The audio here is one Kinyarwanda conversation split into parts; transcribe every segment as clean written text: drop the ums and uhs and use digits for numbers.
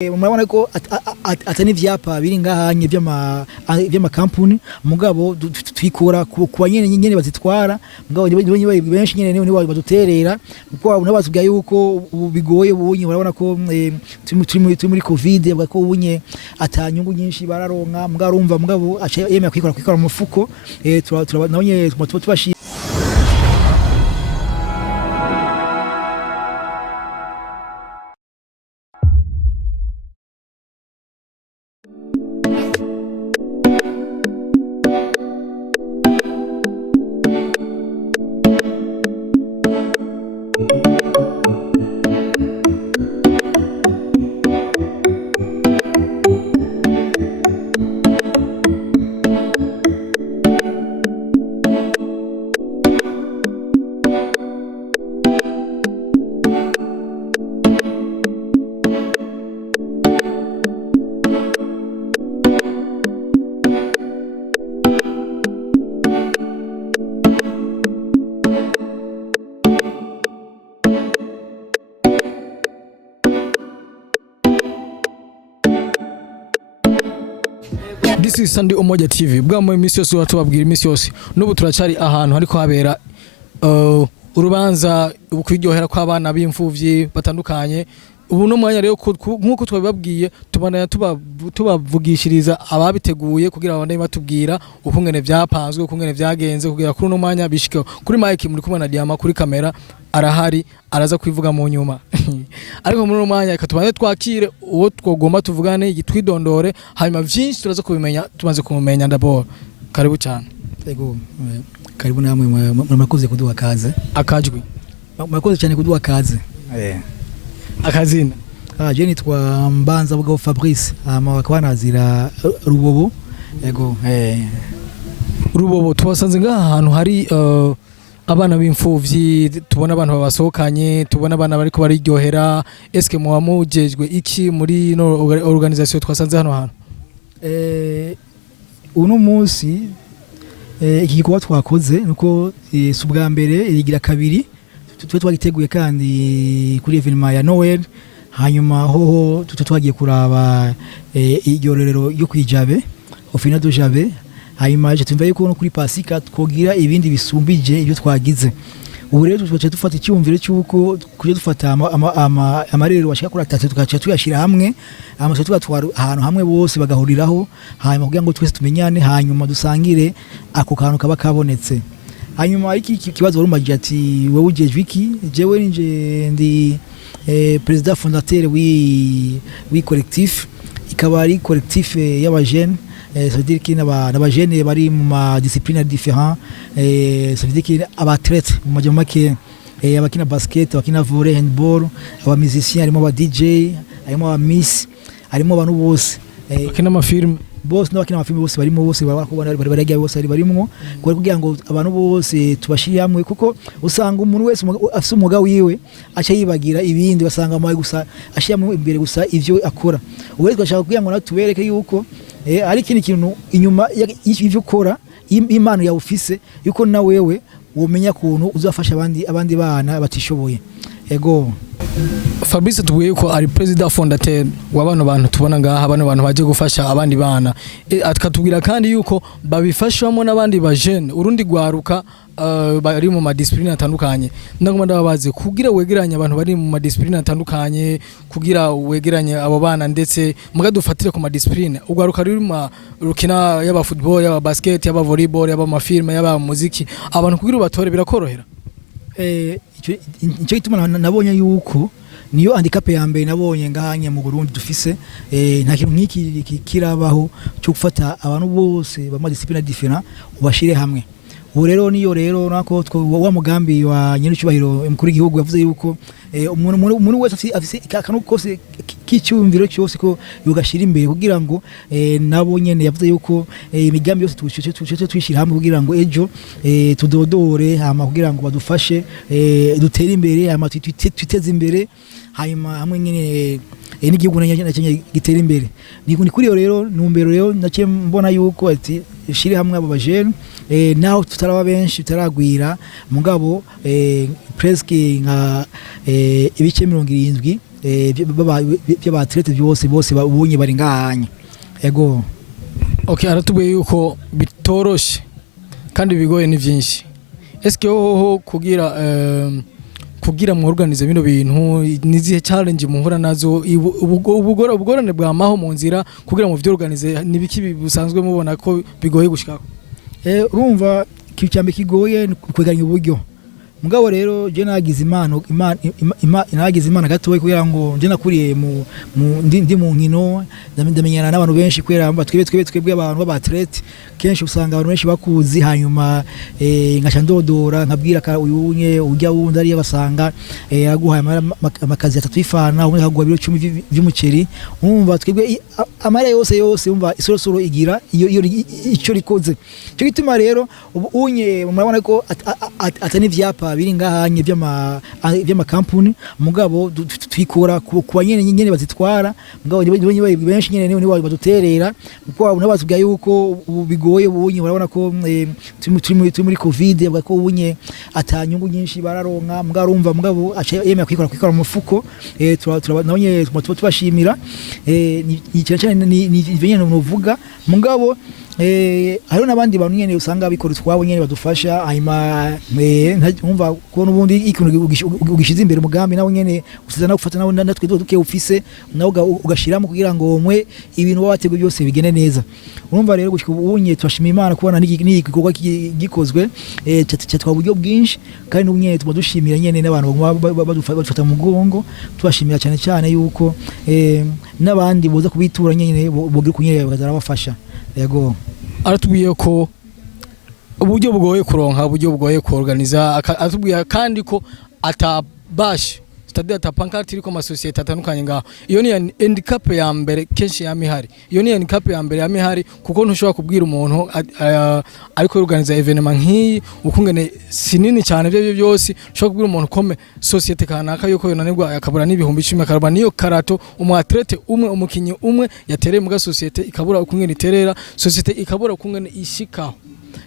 Murabona ko atani vyapa biri ngahanye vy'ama kampuni mugabo twikora ku nyene bazitwara mugabo benshi nyene nibo baduterera kuko n'abazubya yuko bigoye bunye urabona ko turi muri covid bako bunye atanyungu nyinshi bararonka mugabo urumva mugabo yemeye kwikora mu mufuko turabonye tubashi. This is Sunday Umoja TV. Bwamwe imisi yose watubabwira imisi yose. Nubu turacari ahantu hariko habera urubanza ukwiryohera kw'abana b'imfuvyi batandukanye. Ubu no mwanya rero nkuko twabibabwiye tubana tubavugishiriza ababiteguye kugira abandi batubwira ukungene vyapanzwe ukungene vyagenze kugira kuri no mwanya bishike kuri mic muri kumana diama kuri kamera arahari araza kwivuga mu nyuma. Ariko muri no mwanya ikatubane twakire uwo twogomba tuvugane igitwidondore hanyuma vyinshi turaza kubimenya tumaze kumumenya ndabora. Karibu cyane. Yego karibu namwe mwakoze kuduha kaze. Akajwi. Mwakoze cyane kuduha kaze. Akazina je nitwa Mbanzabugabo Fabrice BATAZIRA Lubobo. Yego Lubobo twasanze ngaha ahantu hari abana b'imfuvyi tubona abantu babasohokanye tubona abana bariko bariryohera eske muba mujejwe iki muri no organisation twasanze hano hantu uno munsi iki gikorwa twakoze nuko subwa mbere irigira kabiri twe twagiteguye kandi kuri evenement ya Noel hanyuma hoho twagiye kuraba igororero yo kwijabe ofina do jabe hanyuma je tumvaye ko no kuri Pasika twogira ibindi bisumbije ibyo twagize ubu rero twaje dufata icyumviro cyuko kuje dufata amarero washaka kuri atatu tugaca tuyashira hamwe amaso tugatwara ahantu hamwe bose bagahuriraho hanyuma kugira ngo twese tumenyane hanyuma dusangire ako kantu kaba kabonetse. Hanyuma iki kibazo urumbaje ati wewe ujejwe iki jewe nje ndi president fondateur wi collectif ikaba ari collectif y'aba jeunes ça veut dire qu'il n'aba jeunes bari mu ma discipline différents ça veut dire qu'il abatlete mu majama make abakina basket abakina volley handball aba musiciens harimo aba DJ harimo aba miss harimo abantu bose bakina amafilm bose n'abakina amafilm bose barimo bose barakubona baragiye bose ari barimo kugira ngo abantu bose tubashiri hamwe kuko usanga umuntu wese afise umuga wiwe acha yibagira ibindi basanga amaye gusa ashiyamo imbere gusa ivyo akora uwese gashaka kugira ngo natubereke yuko ari kintu inyuma y'ivyo ukora imana ya ufise yuko na wewe womenya kuntu uzafasha abandi bana batishoboye. Ego Fabrice tubuye ko ari president fondateur w'abano bantu tubona ngaha bano bantu baje gufasha abandi bana akatubwira kandi yuko babifashamo n'abandi ba jeune urundi gwaruka bari mu madiscipline atandukanye ndagomba ndababaze kugira wegeranye abantu bari mu madiscipline atandukanye kugira wegeranye abo bana ndetse mugadufatire ku madiscipline ugwaruka ruri mu rukina yaba football yaba basket yaba volleyball yaba mafilme yaba muziki abantu kugira batore birakorohera. Icyo gituma nabonye yuko niyo handicap ya mbere nabonye ngahanye mu Burundi dufise nta kintu nk'iki kirabaho cyo gufata abantu bose ba discipline different ubashire hamwe. Ubu rero niyo rero nako wa mugambi wa nyir'icyubahiro mukuru w'igihugu yavuze yuko umuntu wese afise akantu kose k'icyumviro cyose ko yugashira imbere kugira ngo nabo nyene yavuze yuko imigambi yose twishira hamwe kugira ngo ejo tudodore hama kugira ngo badufashe dutere imbere hama twiteze imbere hanyuma hamwe nyene n'igihugu nacyo gitera imbere ni kuri rero numbero rero naciye mbona yuko ati shire hamwe abo bajene naho tutaraba benshi tutaragwira mugabo presque nka ibice 70 by'abatlete bose babunye bari ngahanye ego. Okay, aratubwiye yuko bitoroshe kandi bigoye ni byinshi. Eske ho kugira mu organize bino bintu nizihe challenge muhura nazo ubugorane bwa maho mu nzira kugira mu byo organize nibiki bibusanzwe mubona ko bigoye gushika? Urumva kicyambe kigoye kweganya uburyo. Mugabo rero je nagize imana gatoye kugira ngo je nakuriye ndi mu nkino ndamenyana n'abantu benshi kwera twebwe abantu b'abatlete kenshi usanga abantu benshi bakuzi hanyuma ngasha ndodora nkabwira ka uyunye ujya wundi ari basanga aguhaye amakazi atatu umwe hagwa biro 10 by'umuceri. Umva twebwe amare yose umva isorosoro igira iyo ico rikoze cyo gituma rero unye murabona ko atani vyapa biri ngahanye by'ama kampuni mugabo twikora ku nyene bazitwara mugabo benshi nyene ni baduterera kuko abo batubwiye yuko bigoye bunye urabona ko turi muri covid bwa ko bunye atanyungu nyinshi bararonka mugabo acha yemera kwikora mu mufuko turabonye tubashimira ni cyane ni venye no vuga mugabo hariho n'abandi bantu nyene usanga bikora twabo nyene badufasha hanyuma umva ko nubundi ikintu ugishize imbere umugambi nawe nyene usiza no gufata nawe natwe duke ufise nawe ugashiramo kugira ngo umwe ibintu wabateguye byose bigene neza. Urumva rero gushika ubunye twashima Imana kubona n'igikorwa gikozwe cyatwa uburyo bwinshi kandi n'ubunye tubadushimira nyene n'abantu badufata mu mugongo tubashimira cyane yuko n'abandi boza kubitura nyene bogira kunyere bakazarabafasha yego. Aratubwiye ko uburyo bugoye kuronka uburyo bugoye kuorganiza atubwiye kandi ko atabashe c'est-à-dire atapankarte iriko ma societe atandukanye ngaho. Iyo ni handicap ya mbere kenshi ya mihari. Iyo ni handicap ya mbere ya mihari kuko ntushobora kubwira umuntu ariko organiza evenement nk'iyi ukungene sinini cyane byo byose ushobora kubwira umuntu kome societe kanaka yuko yonanirwa akabura n'ibihumbi 10 akaraba niyo karato umwatlete umwe umukinyi umwe yatereye mu ga societe ikabura ukungene iterera societe ikabura ukungene ishikaho.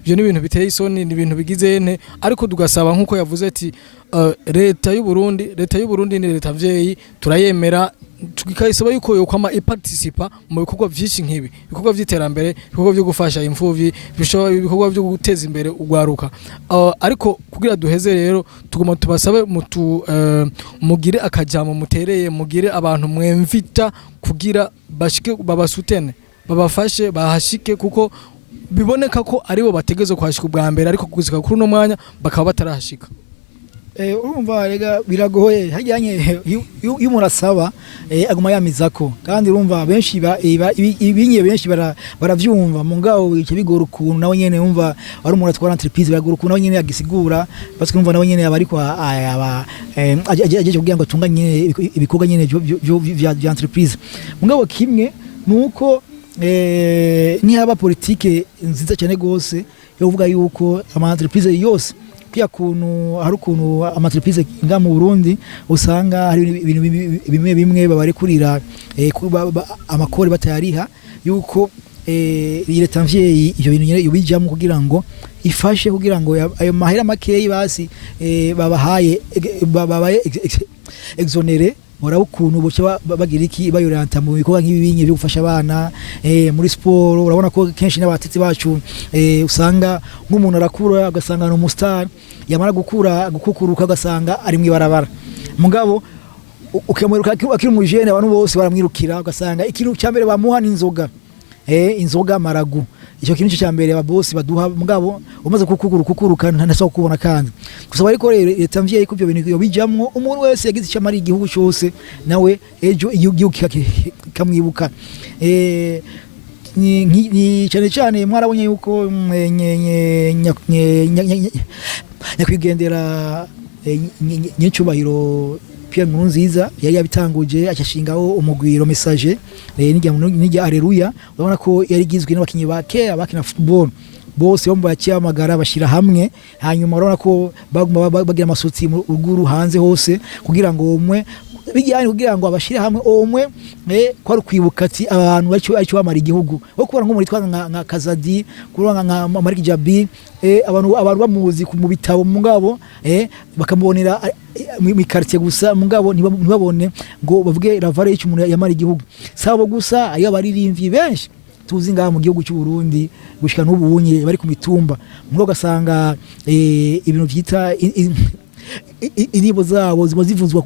Ibyo ni ibintu biteye isoni ni ibintu bigize nte ariko tugasaba nkuko yavuze ati leta y'u Burundi ni leta mvyeyi turayemera tukikayisaba yuko yo kwama iparticipa mu bikorwa byinshi nk'ibi bikorwa by'iterambere bikorwa byo gufasha imfuvyi bikorwa byo guteza imbere ugwaruka ariko kugira duheze rero tugoma tubasabe mugire akajamo mutereye mugire abantu mwemvita kugira bashike babasutene babafashe bahashike kuko biboneka ko aribo bategeze kwashika ubwa mbere ariko kugusika kuri no mwanya bakaba batarahashika. Urumva rega biragoye hajyanye y'umurasaba aguma yamizako kandi urumva benshi ibinye benshi baravyumva mungao bice bigora ukuntu nawe nyene umva ari umuntu atwara entreprise biragora ukuntu nawe nyene agisigura basi kumva nawe nyene abariko aje kugira ngo atunganye ibikorwa nyene bya entreprise mungao kimwe nuko ni haba politike nziza cyane gose yo kuvuga yuko ama entreprise yose pia hari ukuntu amatreprise nga mu Burundi usanga hari ibintu bimwe babarekurira amakore batayariha yuko leta mvyeyi ibyo bintu nyene yobijamo kugira ngo ifashe kugira ngo ayo mahera makeyi basi babahaye exonere mora ukuntu boca bagira iki bayoranta mu bikorwa nk'ibinye byo gufasha abana muri sport. Urabona ko kenshi n'abatitsi bacu usanga nk'umuntu arakura agasanga no mustar yamara gukukuruka agasanga ari mwibarabara mugabo ukemuruka akiri mu jene abantu bose baramwirukira ugasanga ikintu cyambere bamuha n'inzoga inzoga maragu icyo kintu cyambere ababosi baduha mugabo umaze kukuruka ntaso kubona kandi gusaba ariko leta mvye ko byo bintu bijamwo umuntu wese yagize icamari igihugu cyose nawe ejo igihugu kamwibuka ni cyane mwarabonye yuko nyakwigendera nyicubahiro Pierre Nkurunziza yari yabitanguje acyashingaho umugwiro message n'ijya Alleluia. Urabona ko yari gizwe n'abakinyi bake abakina football bose bomba yacyamagara bashira hamwe hanyuma urabona ko baguma bagira amasutsi mu ruguru hanze hose kugira ngo umwe bijyanye kugira ngo abashire hamwe omwe ko ari kwibuka ati abantu bacyo bamara igihugu wo kubona nko muri twanga nka Kazadi kuranga nka Mariki Jabi abantu bamuzi mu bitabo mugabo bakamubonera mu quartier gusa mugabo ntibabone ngo bavuge ravare y'icyo umuntu yamara igihugu sabo gusa ayo baririmvye benshi tuzi ngaha mu gihugu cy'u Burundi gushika n'ubunye bari ku mitumba mugabo gasanga ibintu byita inibo zabo zivuzwa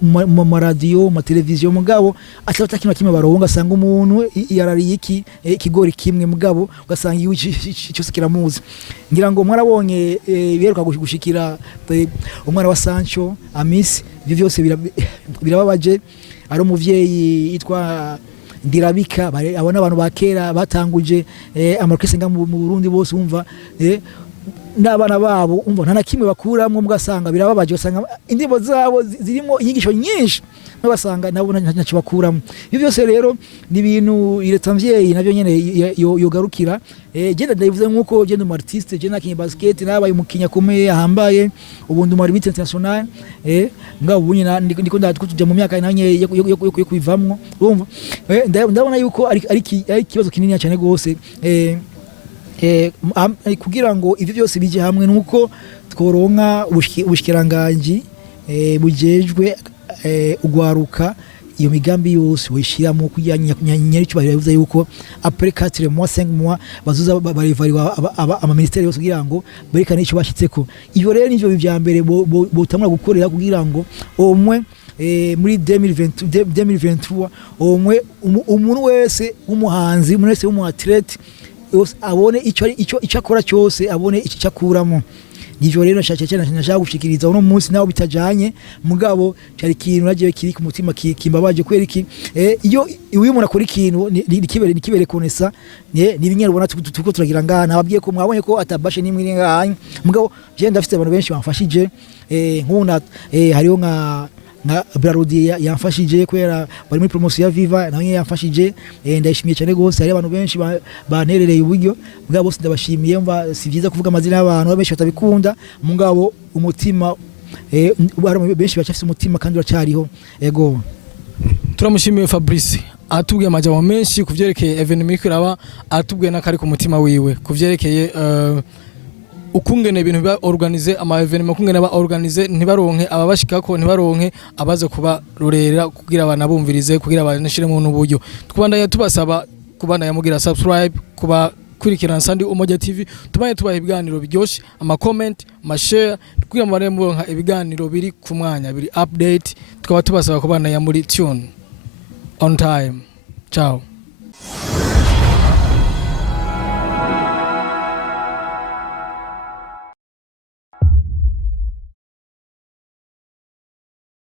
mu radio mu televiziyo mugabo atata kintu kimwe baronga sanga umuntu yarariye ikigori kimwe mugabo ugasanga cyose kiramuzi ngira ngo mwarabonye biheruka gushikira umwana wa Sancho Amisi ibyo byose birababaje ari umuvyeyi yitwa Ndirabika abona abantu bakera batanguje amarokese nga mu Burundi bose umva n'abana babo umva nta nakimwe bakuramwe mugasanga birababaje usanga indibo zabo zirimo inyigisho nyinshi n'abasanga nabo ntacyo bakuramo ibyo byose rero ni ibintu ireta mvyeyi nabyo nyene yogarukira genda ndayivuze nkuko genda mu artiste genda kinye basket nabaye umukinya komeye ahambaye ubundi mu arbitre international ngabo bunye ndiko ndatuja mu myaka nanye yo kwivamwo urumva ndabona yuko ari kibazo kinini cyane gose kugira ngo ivyo byose bije hamwe nuko tworonka ubushikiranganje bujejwe ugwaruka iyo migambi yose wishiramo kujyanya cyubahiro yavuze yuko après 4 mois 5 mois bazuza barivariwa ama ministeri yose kugira ngo berekane icyo bashitseko iyo rero nivyo bivya mbere botamura gukorera kugira ngo omwe muri 2023 omwe umuntu wese umuhanzi umuntu wese w'umuatlete abone icyo akora cyose abone icyo cyakuramo nivyo rero nashaka gushikiriza uno munsi nawo bitajanye mugabo cyari kintu nagiye kiri ku mutima kimbabaje kweriki iyo umuntu akora ikintu nikibere konesa ni binyere ubona tuko turagira ngana ababwiye ko mwabonye ko atabashe nimwe nganye mugabo je ndafite abantu benshi bamfashije nkuna hariho nka Brarudi yamfashije kwera bari muri promotion ya Viva nawe yamfashije ndayishimiye cyane gose hari abantu benshi banerereye uburyo mugabo bose ndabashimiye mva si byiza kuvuga amazina y'abantu benshi batabikunda mugabo umutima benshi bacafise umutima kandi uracyariho ego turamushimiye Fabrice atubwiye amajambo menshi kuvyerekeye evenement mikiraba atubwiye nakari ku mutima wiwe kuvyerekeye ukungene ibintu biba organize ama evenement kungene aba organize ntibaronke ababashikako ntibaronke abaze kuba rurera kugira abanabumvirize kugira abanashire mu n'uburyo twubandanya tubasaba kubandanya mugira subscribe kuba kurikirana Sandi Umoja TV tubaye tubaye ibiganiro byoshe ama comment ama share kugira mubare muronka ibiganiro biri ku mwanya biri update tukaba tubasaba kubandanya muri tune on time ciao.